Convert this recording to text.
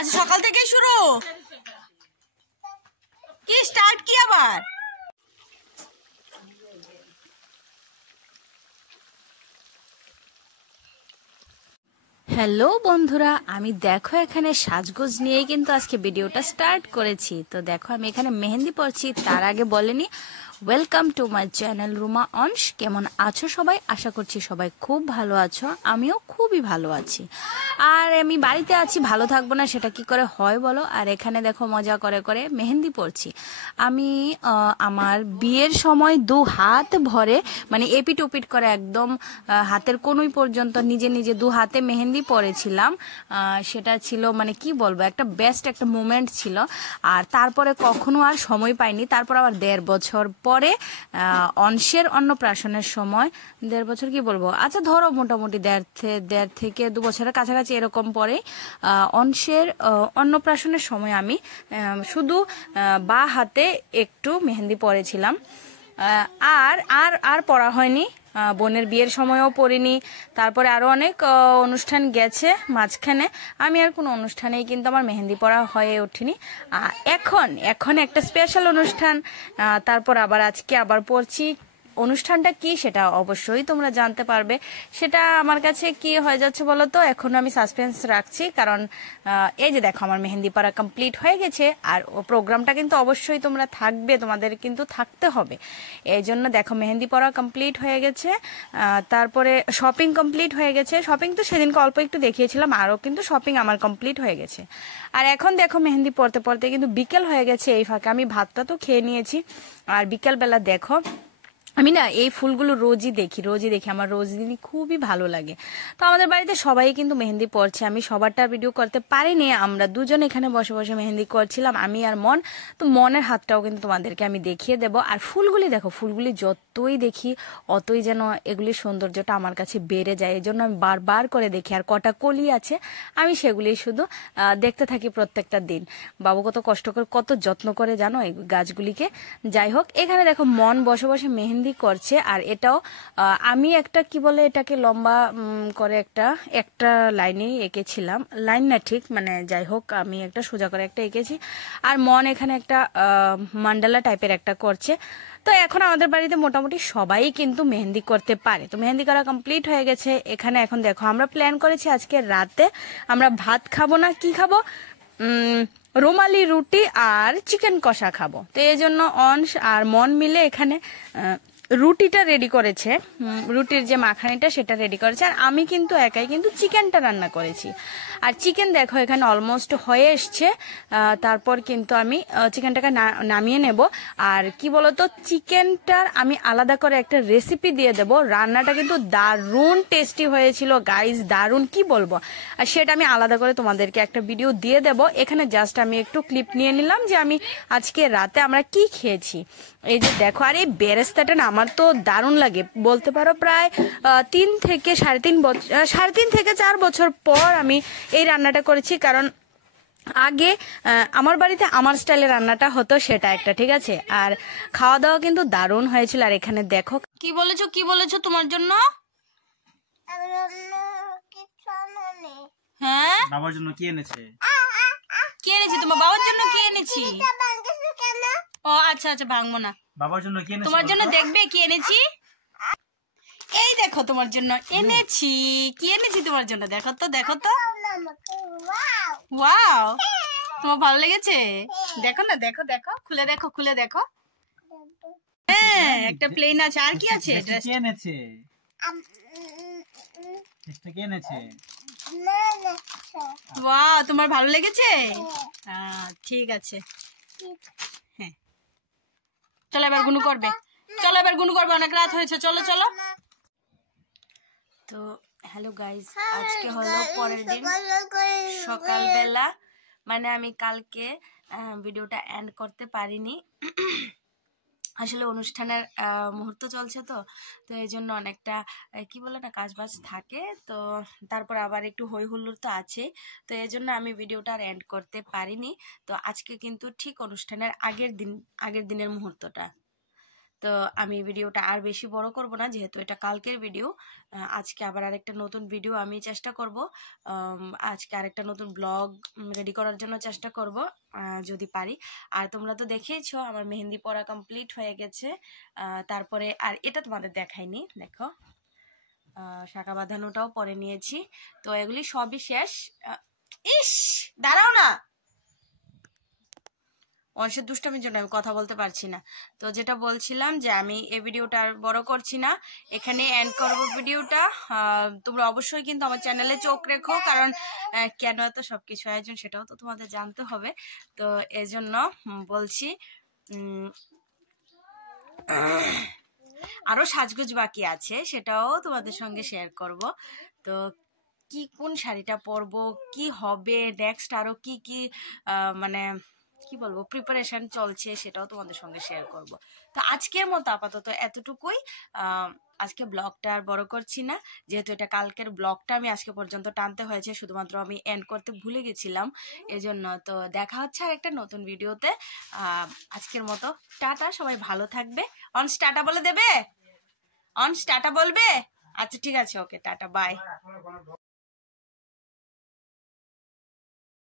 আচ্ছা সকাল থেকেই শুরু কি স্টার্ট কি আবার হ্যালো বন্ধুরা, আমি দেখো এখানে সাজগোজ নিয়ে কিন্তু আজকে ভিডিওটা স্টার্ট করেছি। তো দেখো আমি এখানে মেহেন্দি পরছি। তার আগে বলেনি welcome to my channel Ruma অনস। কেমন আছো সবাই? আশা করছি সবাই খুব ভালো আছো, আমিও খুবই ভালো আছি। আর আমি বাড়িতে আছি, ভালো থাকবো না সেটা কি করে হয় বলো। আর এখানে দেখো মজা করে করে মেহেন্দি পরছি। আমি আমার বিয়ের সময় 2 হাত ভরে মানে এপিট ওপিট করে একদম হাতের কোনুই পর্যন্ত নিজে নিজে 2 হাতে মেহেন্দি পরেছিলাম। সেটা ছিল মানে কি বলবো, একটা বেস্ট একটা মোমেন্ট ছিল। আর তারপরে কখনো আর সময় পাইনি। তারপর আবার 1.5 বছর পরে অংশের অন্নপ্রাশনের সময়, 1.5 বছর কি বলবো, আচ্ছা ধরো মোটামুটি 1.5 থেকে 2 বছরের কাছাকাছি এরকম পরে অংশের অন্নপ্রাশনের সময় আমি শুধু বা হাতে একটু মেহেন্দি পরেছিলাম। আর আর আর পড়া হয়নি। বোনের বিয়ের সময়ও পড়িনি। তারপরে আরো অনেক অনুষ্ঠান গেছে মাঝখানে, আমি আর কোনো অনুষ্ঠানেই কিন্তু আমার মেহেন্দি পরা হয়ে ওঠেনি। এখন একটা স্পেশাল অনুষ্ঠান, তারপর আবার আজকে আবার পড়ছি। অনুষ্ঠানটা কি সেটা অবশ্যই তোমরা জানতে পারবে। সেটা আমার কাছে কি হয়ে যাচ্ছে বলো তো, এখন আমি সাসপেন্স রাখছি। কারণ এই যে দেখো আমার মেহেন্দি পরা কমপ্লিট হয়ে গেছে। আর প্রোগ্রামটা কিন্তু অবশ্যই তোমরা থাকবে, তোমাদের কিন্তু থাকতে হবে। এই জন্য দেখো মেহেন্দি পরা কমপ্লিট হয়ে গেছে। তারপরে শপিং কমপ্লিট হয়ে গেছে। শপিং তো সেদিনকে অল্প একটু দেখিয়েছিলাম, আরও কিন্তু শপিং আমার কমপ্লিট হয়ে গেছে। আর এখন দেখো মেহেন্দি পরতে পরতে কিন্তু বিকেল হয়ে গেছে। এই ফাঁকে আমি ভাতটা তো খেয়ে নিয়েছি। আর বিকেলবেলা দেখো আমি না এই ফুলগুলো রোজই দেখি আমার রোজ দিনই খুবই ভালো লাগে। তো আমাদের বাড়িতে সবাই কিন্তু মেহেন্দি পরছে। আমি সবারটা ভিডিও করতে পারিনি। আমরা দুজন এখানে বসে বসে মেহেন্দি করছিলাম, আমি আর মন। তো মনের হাতটাও কিন্তু তোমাদেরকে আমি দেখিয়ে দেব। আর ফুলগুলি দেখো, ফুলগুলি যতই দেখি অতই যেন এগুলির সৌন্দর্যটা আমার কাছে বেড়ে যায়। এই জন্য আমি বারবার করে দেখি। আর কটা কলি আছে আমি সেগুলি শুধু দেখতে থাকি প্রত্যেকটা দিন। বাবু কত কষ্ট করে কত যত্ন করে জানো এই গাছগুলিকে। যাই হোক, এখানে দেখো মন বসে বসে মেহেন্দি করছে। আর এটাও আমি একটা কি বলে এটাকে লম্বা করে একটা লাইনেই এঁকেছিলাম, লাইন না ঠিক মানে যাই হোক আমি একটা সোজা করে একটা এঁকেছি। আর মন এখানে একটা মান্ডালা টাইপের একটা করছে। তো এখন আমাদের বাড়িতে মোটামুটি সবাই কিন্তু মেহেন্দি করতে পারে। তো মেহেন্দি করা কমপ্লিট হয়ে গেছে। এখানে এখন দেখো আমরা প্ল্যান করেছি আজকে রাতে আমরা ভাত খাবো না, কি খাবো, রুমালি রুটি আর চিকেন কষা খাবো। তো এই জন্য অংশ আর মন মিলে এখানে রুটিটা রেডি করেছে, রুটির যে মাখানিটা সেটা রেডি করেছে। আর আমি কিন্তু একাই কিন্তু চিকেনটা রান্না করেছি। আর চিকেন দেখো এখানে অলমোস্ট হয়ে এসছে। তারপর কিন্তু আমি চিকেনটাকে নামিয়ে নেব। আর কি বলতো, চিকেনটার আমি আলাদা করে একটা রেসিপি দিয়ে দেব। রান্নাটা কিন্তু দারুণ টেস্টি হয়েছিল গাইস, দারুণ কি বলবো। আর সেটা আমি আলাদা করে তোমাদেরকে একটা ভিডিও দিয়ে দেব। এখানে জাস্ট আমি একটু ক্লিপ নিয়ে নিলাম যে আমি আজকে রাতে আমরা কি খেয়েছি। এই যে দেখো, আর এই বেরেস্তাটা না আমার তো দারুণ লাগে বলতে পারো। প্রায় 3 থেকে 3.5 থেকে 4 বছর পর আমি এই রান্নাটা করেছি। কারণ আগে আমার বাড়িতে আমার স্টাইলে রান্নাটা হতো, সেটা একটা ঠিক আছে। আর খাওয়া দাওয়া কিন্তু দারুণ হয়েছিল। আর এখানে দেখো কি বলেছো তোমার জন্য? হ্যাঁ, বাবার জন্য কি এনেছে? কি এনেছি তোমার বাবার জন্য? কি এনেছি? ও আচ্ছা আচ্ছা, ভাঙবো না। বাবার জন্য কি এনেছে? তোমার জন্য দেখবে কি এনেছি। এই দেখো তোমার জন্য এনেছি, কি এনেছি তোমার জন্য, দেখো তো দেখো তো। ওয়াও, তোমার ভালো লেগেছে? দেখো না, দেখো দেখো, খুলে দেখো খুলে দেখো। হ্যাঁ, একটা প্লেন আছে। আর কি আছে? ড্রেসটা কে এনেছে? ড্রেসটা কে এনেছে? ওয়াও, তোমার ভালো লেগেছে? ঠিক আছে। হ্যাঁ, চলো এবার গুনু করবে, অনেক রাত হয়েছে, চলো চলো। তো হ্যালো গাইজ, আজকে হলো পরের দিন সকালবেলা। মানে আমি কালকে ভিডিওটা এন্ড করতে পারিনি। আসলে অনুষ্ঠানের মুহূর্ত চলছে তো এই জন্য অনেকটা কি বলে না কাজ বাজ থাকে। তো তারপর আবার একটু হই হুল্লোড় তো আছে। তো এই জন্য আমি ভিডিওটা আর এন্ড করতে পারিনি। তো আজকে কিন্তু ঠিক অনুষ্ঠানের আগের দিনের মুহূর্তটা। তো আমি ভিডিওটা আর বেশি বড় করব না, যেহেতু এটা কালকের ভিডিও। আজকে আবার আরেকটা নতুন ভিডিও আমি চেষ্টা করব, আজকে আরেকটা নতুন ব্লগ রেডি করার জন্য চেষ্টা করব যদি পারি। আর তোমরা তো দেখেইছো আমার মেহেন্দি পরা কমপ্লিট হয়ে গেছে। তারপরে আর এটা তোমাদের দেখাইনি, দেখো শাঁখা বাঁধানোটাও পরে নিয়েছি। তো এগুলি সবই শেষ। ইস দাঁড়াও না, অংশের দুষ্টামির জন্য আমি কথা বলতে পারছি না। তো যেটা বলছিলাম যে আমি এই ভিডিওটা আর বড় করছি না, এখানে এন্ড করবো ভিডিওটা। তোমরা অবশ্যই কিন্তু আমার চ্যানেলে চোখ রেখো, কারণ কেন এত সবকিছু আয়োজন সেটাও তো তোমাদের জানতে হবে। তো এজন্য বলছি আরো সাজগোজ বাকি আছে, সেটাও তোমাদের সঙ্গে শেয়ার করব। তো কি কোন শাড়িটা পরবো, কি হবে নেক্সট, আরো কি কি মানে কি বলবো প্রিপারেশন চলছে, সেটাও তোমাদের সঙ্গে শেয়ার করব। তো আজকের মতো আপাতত এতটুকুই। আজকে ব্লগটা আর বড় করছি না, যেহেতু এটা কালকের ব্লগটা আমি আজকে পর্যন্ত টানতে হয়েছে, শুধুমাত্র আমি এন্ড করতে ভুলে গেছিলাম এজন্য। তো দেখা হচ্ছে আর একটা নতুন ভিডিওতে। আজকের মতো টাটা, সবাই ভালো থাকবে। অনস টাটা বলে দেবে, অনস টাটা বলবে? আচ্ছা ঠিক আছে, ওকে টাটা, বাই।